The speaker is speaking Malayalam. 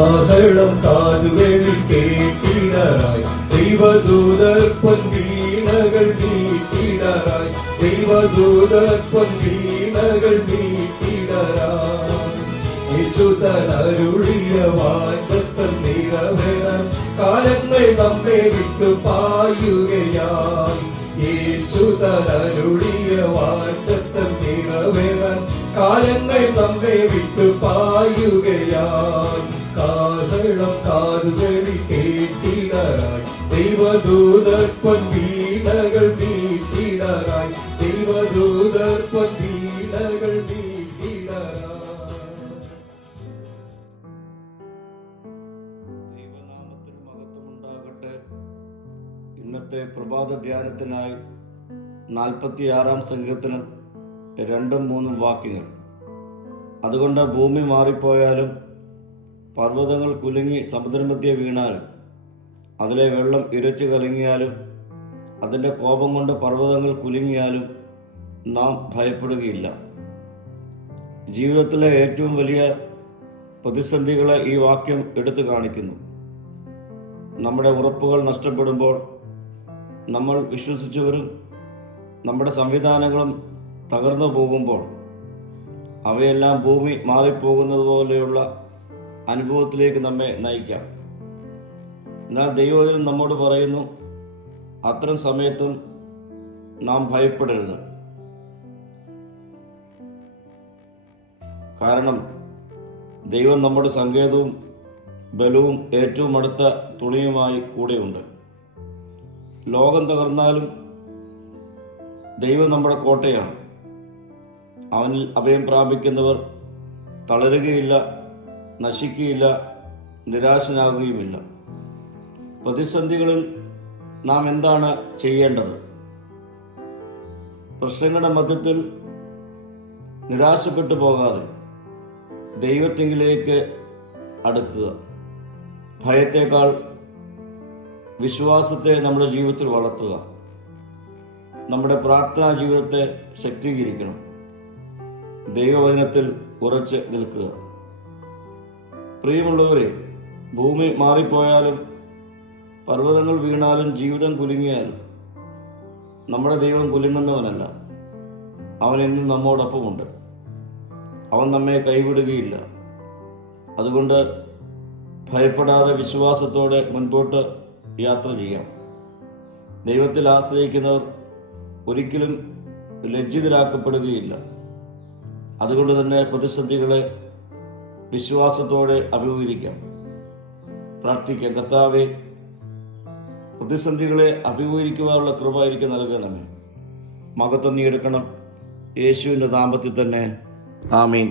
കാഹളം കാതുകളിൽ കേട്ടിടറായി ദൈവദൂതർ പൊൻവീണകൾ വീട്ടിടറായി ദൈവദൂതർ പൊൻവീണകൾ വീട്ടിടറായി യേശുതനരുളിയ വാഗ്ദത്തം നിറവേറാൻ കാലങ്ങൾ നമ്മെ വിട്ടു പായുകയായി യേശുതനരുളിയ വാഗ്ദത്തം നിറവേറാൻ കാലങ്ങൾ നമ്മെ വിട്ടു പായുകയായി കാഹളം കാതുകളിൽ കേട്ടിടറായി ദൈവദൂതർ പൊൻവീണകൾ വീട്ടിടറായി ദൈവദൂതർ പൊൻവീണകൾ വീട്ടിടറായി. ദൈവനാമത്തിന് മഹത്വമുണ്ടാകട്ടെ. ഇന്നത്തെ പ്രഭാത ധ്യാനത്തിനായി 46-ാം സങ്കീർത്തനം 2-3 വാക്യങ്ങൾ. അതുകൊണ്ട് ഭൂമി മാറിപ്പോയാലും പർവ്വതങ്ങൾ കുലുങ്ങി സമുദ്രമധ്യേ വീണാലും അതിലെ വെള്ളം ഇരച്ചു കലങ്ങിയാലും അതിൻ്റെ കോപം കൊണ്ട് പർവ്വതങ്ങൾ കുലുങ്ങിയാലും നാം ഭയപ്പെടുകയില്ല. ജീവിതത്തിലെ ഏറ്റവും വലിയ പ്രതിസന്ധികളെ ഈ വാക്യം എടുത്തു കാണിക്കുന്നു. നമ്മുടെ ഉറപ്പുകൾ നഷ്ടപ്പെടുമ്പോൾ, നമ്മൾ വിശ്വസിച്ചവരും നമ്മുടെ സംവിധാനങ്ങളും തകർന്നു പോകുമ്പോൾ, അവയെല്ലാം ഭൂമി മാറിപ്പോകുന്നത് പോലെയുള്ള അനുഭവത്തിലേക്ക് നമ്മെ നയിക്കാം. എന്നാൽ ദൈവവചനം നമ്മോട് പറയുന്നു, അത്തരം സമയത്തും നാം ഭയപ്പെടരുത്. കാരണം ദൈവം നമ്മുടെ സങ്കേതവും ബലവും ഏറ്റവും അടുത്ത തുണിയുമായി കൂടെയുണ്ട്. ലോകം തകർന്നാലും ദൈവം നമ്മുടെ കോട്ടയാണ്. അവനിൽ അഭയം പ്രാപിക്കുന്നവർ തളരുകയില്ല, നശിക്കുകയില്ല, നിരാശനാകുകയുമില്ല. പ്രതിസന്ധികളിൽ നാം എന്താണ് ചെയ്യേണ്ടത്? പ്രശ്നങ്ങളുടെ മധ്യത്തിൽ നിരാശപ്പെട്ടു പോകാതെ ദൈവത്തിങ്കിലേക്ക് അടുക്കുക. ഭയത്തേക്കാൾ വിശ്വാസത്തെ നമ്മുടെ ജീവിതത്തിൽ വളർത്തുക. നമ്മുടെ പ്രാർത്ഥനാ ജീവിതത്തെ ശക്തീകരിക്കണം. ദൈവവചനത്തിൽ ഉറച്ച് നിൽക്കുക. പ്രിയമുള്ളവരെ, ഭൂമി മാറിപ്പോയാലും പർവ്വതങ്ങൾ വീണാലും ജീവിതം കുലുങ്ങിയാലും നമ്മുടെ ദൈവം കുലുങ്ങുന്നവനല്ല. അവൻ എന്നും നമ്മോടൊപ്പമുണ്ട്. അവൻ നമ്മെ കൈവിടുകയില്ല. അതുകൊണ്ട് ഭയപ്പെടാതെ വിശ്വാസത്തോടെ മുൻപോട്ട് യാത്ര ചെയ്യാം. ദൈവത്തിൽ ആശ്രയിക്കുന്നവർ ഒരിക്കലും ലജ്ജിതരാക്കപ്പെടുകയില്ല. അതുകൊണ്ട് തന്നെ പ്രതിസന്ധികളെ വിശ്വാസത്തോടെ അഭിമുഖീകരിക്കാം. പ്രാർത്ഥിക്കാം. കർത്താവേ, പ്രതിസന്ധികളെ അഭിമുഖീകരിക്കുവാനുള്ള കൃപ എനിക്ക് നൽകണമേ. മഹത്വം നീ എടുക്കണം. യേശുവിൻ്റെ നാമത്തിൽ തന്നെ. ആമീൻ.